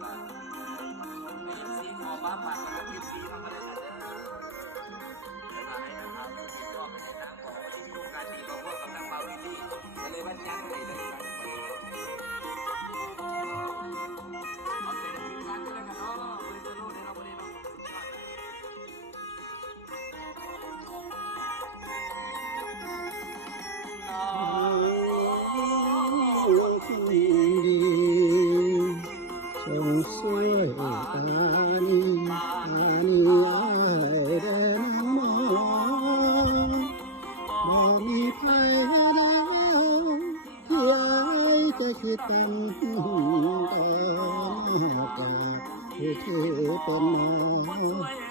แล้วก็ไอ้ซีขอมาฝากกับพี่ซีมาก็ได้กันเด้อแล้วก็ให้นะครับติดต่อไปในทางของวันนี้โครงการดีของพวกกับทางบาวิตี้ก็เลยวันจันทร์เลยครับเอาเสร็จแล้วมีการด้วยกันเนาะบริษัทโลกในเราบริษัทสุดยอดเลยดีส่งสวยตานีตานีอายแดนมองบ่มีใครแล้วที่อายจะคิดกันแต่จากผู้ที่เป็นน้อง